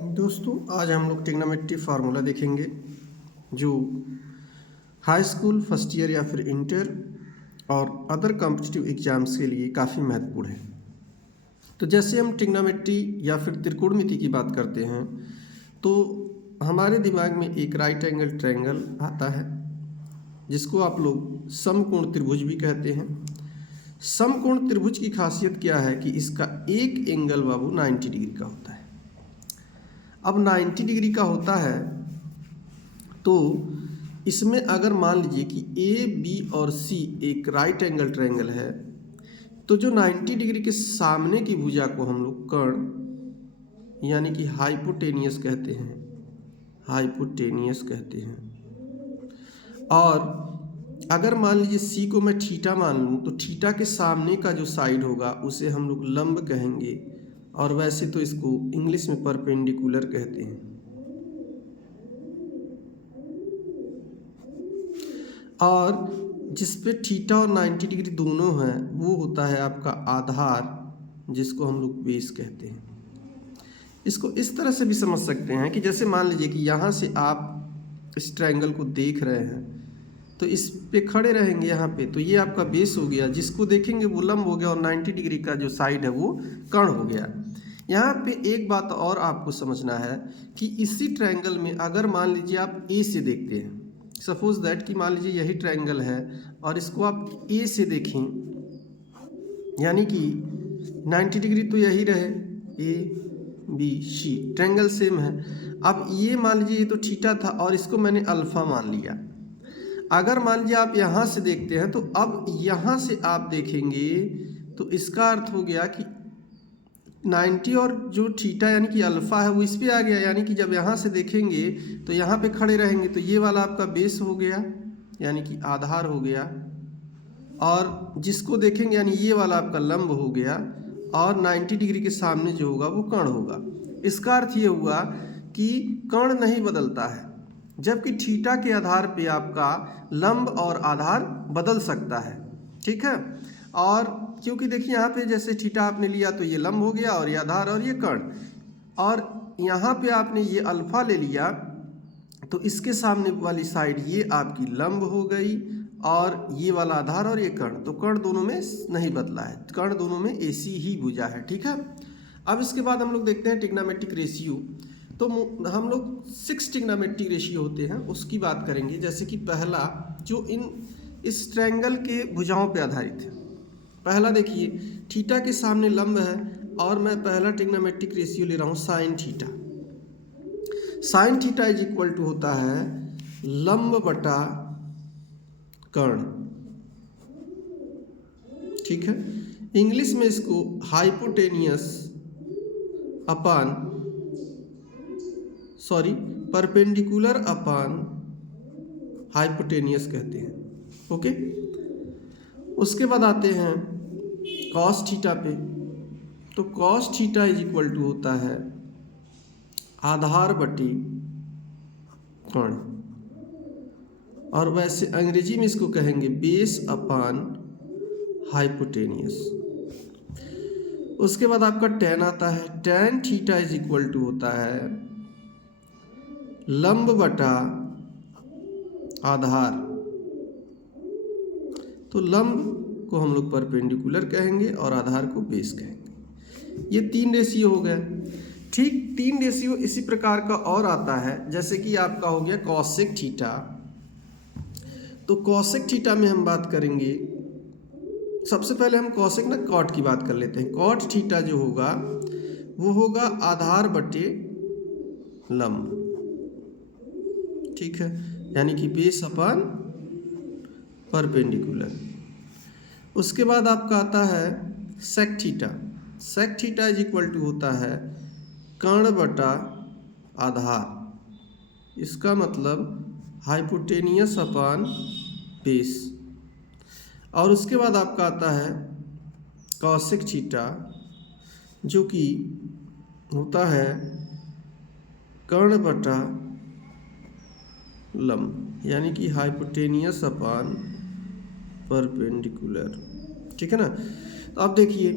दोस्तों आज हम लोग ट्रिग्नोमेट्री फार्मूला देखेंगे जो हाई स्कूल फर्स्ट ईयर या फिर इंटर और अदर कॉम्पिटिटिव एग्जाम्स के लिए काफ़ी महत्वपूर्ण है। तो जैसे हम ट्रिग्नोमेट्री या फिर त्रिकोणमिति की बात करते हैं तो हमारे दिमाग में एक राइट एंगल ट्रायंगल आता है जिसको आप लोग समकोण त्रिभुज भी कहते हैं। समकोण त्रिभुज की खासियत क्या है कि इसका एक एंगल बाबू 90 डिग्री का होता है। अब 90 डिग्री का होता है तो इसमें अगर मान लीजिए कि ए बी और सी एक राइट एंगल ट्रायंगल है तो जो 90 डिग्री के सामने की भुजा को हम लोग कर्ण यानी कि हाइपोटेनियस कहते हैं, हाइपोटेनियस कहते हैं। और अगर मान लीजिए सी को मैं थीटा मान लूँ तो थीटा के सामने का जो साइड होगा उसे हम लोग लंब कहेंगे और वैसे तो इसको इंग्लिश में परपेंडिकुलर कहते हैं। और जिस पे थीटा और 90 डिग्री दोनों हैं वो होता है आपका आधार जिसको हम लोग बेस कहते हैं। इसको इस तरह से भी समझ सकते हैं कि जैसे मान लीजिए कि यहाँ से आप इस ट्रायंगल को देख रहे हैं तो इस पे खड़े रहेंगे यहाँ पे, तो ये आपका बेस हो गया, जिसको देखेंगे वो लंब हो गया और 90 डिग्री का जो साइड है वो कर्ण हो गया। यहाँ पे एक बात और आपको समझना है कि इसी ट्रायंगल में अगर मान लीजिए आप ए से देखते हैं, सपोज दैट कि मान लीजिए यही ट्रायंगल है और इसको आप ए से देखें यानी कि 90 डिग्री तो यही रहे, A B C triangle same है। अब ये मान लीजिए ये तो थीटा था और इसको मैंने अल्फा मान लिया। अगर मान लीजिए आप यहाँ से देखते हैं तो अब यहाँ से आप देखेंगे तो इसका अर्थ हो गया कि 90 और जो थीटा यानी कि अल्फ़ा है वो इस पे आ गया, यानी कि जब यहाँ से देखेंगे तो यहाँ पे खड़े रहेंगे तो ये वाला आपका बेस हो गया यानी कि आधार हो गया, और जिसको देखेंगे यानी ये वाला आपका लंब हो गया और 90 डिग्री के सामने जो होगा वो कर्ण होगा। इसका अर्थ ये हुआ कि कर्ण नहीं बदलता है, जबकि थीटा के आधार पे आपका लंब और आधार बदल सकता है। ठीक है, और क्योंकि देखिए यहाँ पे जैसे थीटा आपने लिया तो ये लंब हो गया और ये आधार और ये कर्ण, और यहाँ पे आपने ये अल्फा ले लिया तो इसके सामने वाली साइड ये आपकी लंब हो गई और ये वाला आधार और ये कर्ण, तो कर्ण दोनों में नहीं बदला है, कर्ण दोनों में ऐसी ही भुजा है। ठीक है, अब इसके बाद हम लोग देखते हैं ट्रिग्नोमेट्रिक रेशियो। तो हम लोग 6 ट्रिग्नोमेट्रिक रेशियो होते हैं उसकी बात करेंगे। जैसे कि पहला जो इस ट्रायंगल के भुजाओं पे आधारित है। पहला देखिए थीटा के सामने लंब है और मैं पहला ट्रिग्नोमेट्रिक रेशियो ले रहा हूँ sine theta. Sine theta is equal to होता है लंब बटा कर्ण। ठीक है, इंग्लिश में इसको हाइपोटेनियस अपान परपेंडिकुलर अपान हाइपोटेनियस कहते हैं। ओके, उसके बाद आते हैं कॉस थीटा पे। तो cos theta is equal to होता है आधार बटी कर्ण, और वैसे अंग्रेजी में इसको कहेंगे बेस अपान हाइपोटेनियस। उसके बाद आपका टेन आता है, tan theta is equal to होता है लंब बटा आधार। तो लंब को हम लोग परपेंडिकुलर कहेंगे और आधार को बेस कहेंगे। ये 3 रेशियो हो गए। ठीक 3 रेशियो इसी प्रकार का और आता है, जैसे कि आपका हो गया कॉसेक थीटा। तो कॉसेक थीटा में हम बात करेंगे, सबसे पहले हम कॉसेक ना कॉट की बात कर लेते हैं। कॉट थीटा जो होगा वो होगा आधार बटे लंब। ठीक है, यानी कि बेस अपान परपेंडिकुलर। उसके बाद आपका आता है sec theta. Sec theta is equal to होता है कर्ण बटा आधार, इसका मतलब हाइपोटेनियस अपान बेस। और उसके बाद आपका आता है कॉसेक थीटा जो कि होता है कर्ण बटा लंब, यानी कि हाइपोटेनियस अपान परपेंडिकुलर। ठीक है ना। तो अब देखिए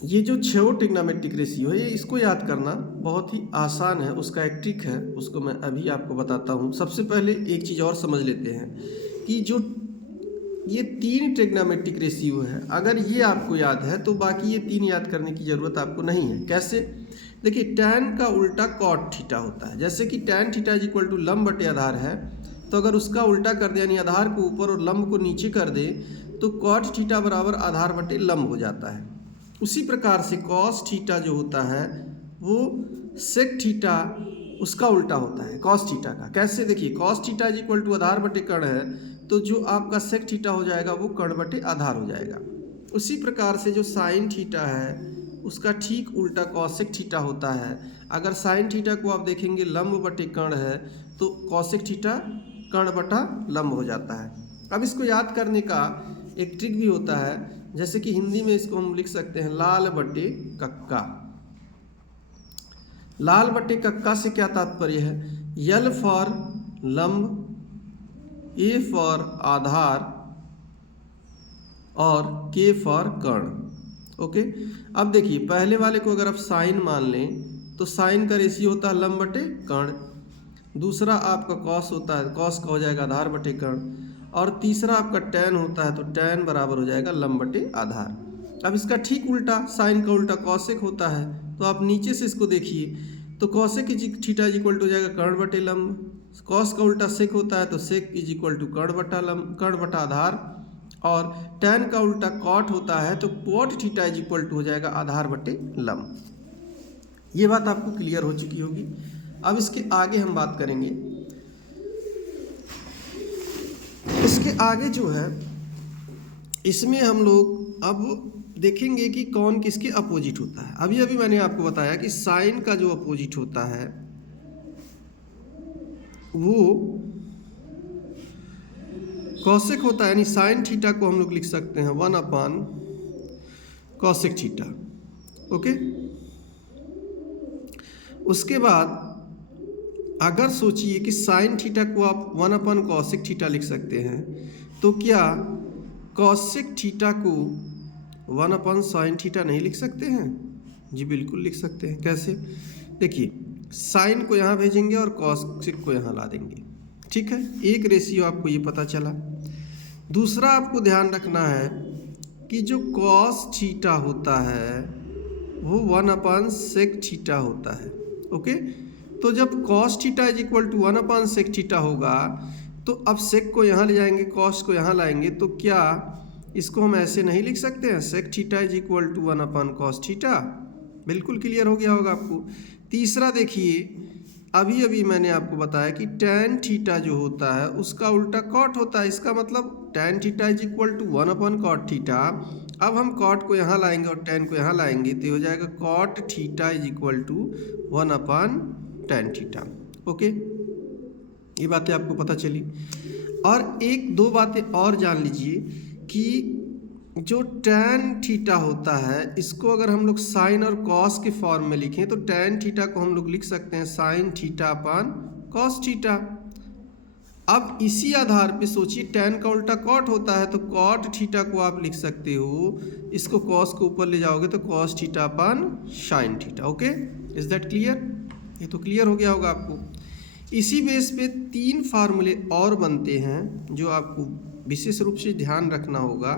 ये जो 6 ट्रिग्नोमेट्रिक रेशियो है, ये इसको याद करना बहुत ही आसान है। उसका एक ट्रिक है, उसको मैं अभी आपको बताता हूँ। सबसे पहले एक चीज़ और समझ लेते हैं कि जो ये 3 ट्रिग्नोमेट्रिक रेशियो है, अगर ये आपको याद है तो बाकी ये 3 याद करने की ज़रूरत आपको नहीं है। कैसे? देखिए, टैन का उल्टा कॉट थीटा होता है। जैसे कि tan theta is equal to लंब बटे आधार है, तो अगर उसका उल्टा कर दे, यानी आधार को ऊपर और लंब को नीचे कर दे, तो कॉट थीटा बराबर आधार बटे लंब हो जाता है। उसी प्रकार से कॉस थीटा जो होता है वो सेक थीटा उसका उल्टा होता है कॉस थीटा का। कैसे? देखिए, cos theta is equal to आधार बटे कर्ण है, तो जो आपका सेक थीटा हो जाएगा वो कर्ण बटे आधार हो जाएगा। उसी प्रकार से जो साइन थीटा है उसका ठीक उल्टा कॉसेक थीटा होता है। अगर साइन थीटा को आप देखेंगे लंब बटे कर्ण है, तो कॉसेक थीटा कर्ण बटा लंब हो जाता है। अब इसको याद करने का एक ट्रिक भी होता है, जैसे कि हिंदी में इसको हम लिख सकते हैं लाल बटे कक्का। लाल बटे कक्का से क्या तात्पर्य है? यल फॉर लंब, ए फॉर आधार और के फॉर कर्ण। ओके, अब देखिए, पहले वाले को अगर आप साइन मान लें तो साइन का रेशियो होता है लंब बटे कर्ण। दूसरा आपका कॉस होता है, कॉस का हो जाएगा आधार बटे कर्ण। और तीसरा आपका टैन होता है, तो टैन बराबर हो जाएगा लंब बटे आधार। अब इसका ठीक उल्टा, साइन का उल्टा कॉसेक होता है, तो आप नीचे से इसको देखिए, तो cosec is theta is equal to हो जाएगा कर्ण बटे लंब। कॉस का उल्टा सेक होता है, तो सेक इज इक्वल टू कर्ण बटा लंब, कर्ण बटा आधार। और टैन का उल्टा कॉट होता है, तो cot theta is equal to हो जाएगा आधार बटे लंब। ये बात आपको क्लियर हो चुकी होगी। अब इसके आगे हम बात करेंगे। इसके आगे जो है, इसमें हम लोग अब देखेंगे कि कौन किसके अपोजिट होता है। अभी अभी मैंने आपको बताया कि साइन का जो अपोजिट होता है वो कॉसेक होता है, यानी साइन थीटा को हम लोग लिख सकते हैं 1 अपान कॉसेक थीटा। ओके, उसके बाद अगर सोचिए कि साइन थीटा को आप 1 अपान कॉसेक थीटा लिख सकते हैं, तो क्या कॉसेक थीटा को 1 अपान साइन थीटा नहीं लिख सकते हैं? जी बिल्कुल लिख सकते हैं। कैसे? देखिए, साइन को यहाँ भेजेंगे और कॉसेक को यहाँ ला देंगे। ठीक है, एक रेशियो आपको ये पता चला। दूसरा आपको ध्यान रखना है कि जो कॉस थीटा होता है वो 1 अपान सेक थीटा होता है। ओके, तो जब cos theta is equal to 1 upon sec theta होगा, तो अब सेक को यहाँ ले जाएंगे, कॉस को यहाँ लाएंगे, तो क्या इसको हम ऐसे नहीं लिख सकते हैं? Sec theta is equal to 1 upon cos theta. बिल्कुल क्लियर हो गया होगा आपको। तीसरा देखिए, अभी अभी मैंने आपको बताया कि टैन थीटा जो होता है उसका उल्टा कॉट होता है। इसका मतलब tan theta is equal to 1 upon cot theta. अब हम कॉट को यहाँ लाएंगे और टैन को यहाँ लाएंगे, तो हो जाएगा cot theta is equal to 1 upon tan theta. Okay, ये बातें आपको पता चली। और एक दो बातें और जान लीजिए कि जो टैन थीटा होता है, इसको अगर हम लोग साइन और कॉस के फॉर्म में लिखें, तो टैन थीटा को हम लोग लिख सकते हैं sine theta upon cos theta. अब इसी आधार पे सोचिए, टैन का उल्टा कॉट होता है, तो कॉट थीटा को आप लिख सकते हो, इसको कॉस को ऊपर ले जाओगे तो cos theta upon sine theta. Okay, is that clear? ये तो क्लियर हो गया होगा आपको। इसी बेस पे 3 फार्मूले और बनते हैं जो आपको विशेष रूप से ध्यान रखना होगा।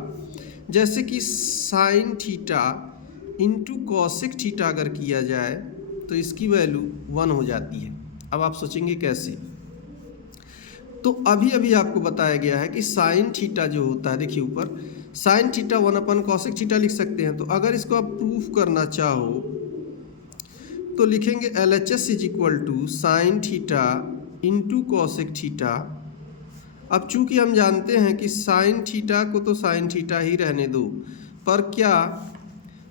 जैसे कि sign theta into cosec theta अगर किया जाए तो इसकी वैल्यू 1 हो जाती है। अब आप सोचेंगे कैसे? तो अभी अभी आपको बताया गया है कि साइन थीटा जो होता है, देखिए ऊपर साइन थीटा 1 अपन कॉसेक थीटा लिख सकते हैं। तो अगर इसको आप प्रूफ करना चाहो तो लिखेंगे LHS is equal to sine theta into cosec theta. अब चूंकि हम जानते हैं कि साइन थीटा को तो साइन थीटा ही रहने दो, पर क्या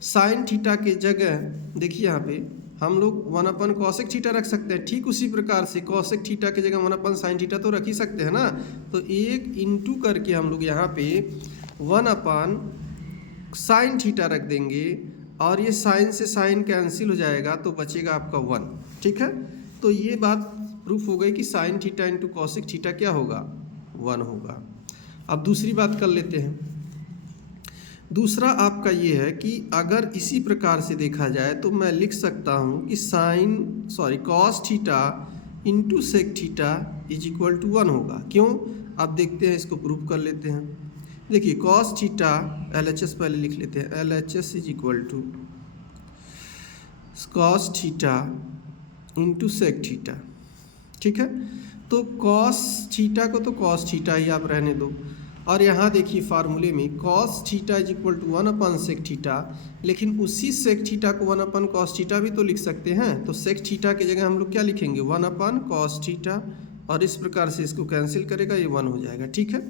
साइन थीटा के जगह देखिए यहाँ पे हम लोग 1 अपन कॉसेक थीटा रख सकते हैं। ठीक उसी प्रकार से कॉसेक थीटा की जगह 1 अपन साइन थीटा तो रख ही सकते हैं ना। तो एक इंटू करके हम लोग यहाँ पे 1 अपन साइन थीटा रख देंगे और ये साइन से साइन कैंसिल हो जाएगा, तो बचेगा आपका 1। ठीक है, तो ये बात प्रूफ हो गई कि sign theta into cosec theta क्या होगा? 1 होगा। अब दूसरी बात कर लेते हैं। दूसरा आपका ये है कि अगर इसी प्रकार से देखा जाए तो मैं लिख सकता हूँ कि cos theta into sec theta is equal to 1 होगा। क्यों? आप देखते हैं, इसको प्रूव कर लेते हैं। देखिए कॉस थीटा, LHS पहले लिख लेते हैं, LHS is equal to cos theta into sec theta. ठीक है, तो कॉस थीटा को तो कॉस थीटा ही आप रहने दो, और यहाँ देखिए फार्मूले में cos theta is equal to 1 upon sec theta, लेकिन उसी सेक थीटा को 1 अपन कॉस थीटा भी तो लिख सकते हैं। तो सेक थीटा की जगह हम लोग क्या लिखेंगे? 1 अपन कॉस थीटा, और इस प्रकार से इसको कैंसिल करेगा, ये 1 हो जाएगा। ठीक है,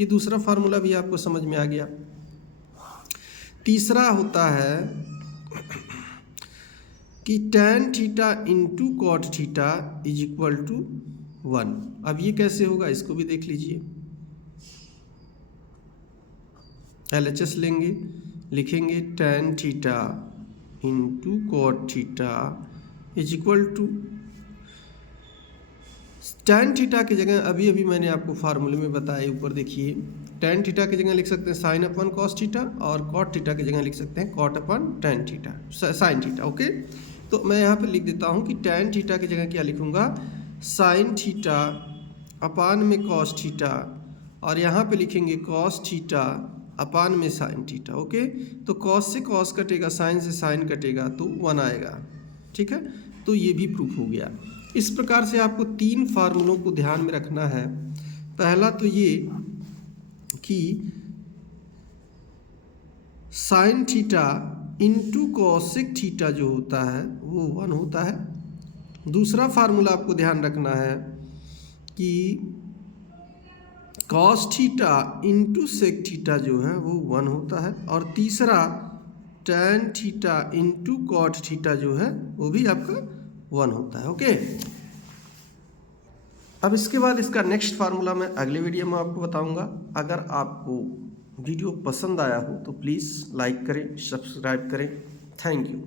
ये दूसरा फार्मूला भी आपको समझ में आ गया। तीसरा होता है कि tan theta into cot theta is equal to 1। अब ये कैसे होगा, इसको भी देख लीजिए। LHS लेंगे, लिखेंगे tan theta into cot theta is equal to tan theta की जगह अभी मैंने आपको फार्मूले में बताया, ऊपर देखिए tan थीटा की जगह लिख सकते हैं साइन अपन कॉस थीटा, और कॉट थीटा की जगह लिख सकते हैं कॉट अपन tan theta, sine theta. Okay, तो मैं यहाँ पे लिख देता हूँ कि tan थीटा की जगह क्या लिखूँगा? साइन थीटा अपान में कॉस थीटा, और यहाँ पे लिखेंगे कॉस थीटा अपान में साइन थीटा। ओके, तो कॉस से कॉस कटेगा, साइन से साइन कटेगा, तो 1 आएगा। ठीक है, तो ये भी प्रूफ हो गया। इस प्रकार से आपको 3 फार्मूलों को ध्यान में रखना है। पहला तो ये कि sign theta into cosec theta जो होता है वो 1 होता है। दूसरा फार्मूला आपको ध्यान रखना है कि cos theta into sec theta जो है वो 1 होता है, और तीसरा tan theta into cot theta जो है वो भी आपका 1 होता है। ओके, अब इसके बाद इसका नेक्स्ट फार्मूला मैं अगले वीडियो में आपको बताऊंगा। अगर आपको वीडियो पसंद आया हो तो प्लीज़ लाइक करें, सब्सक्राइब करें। Thank you.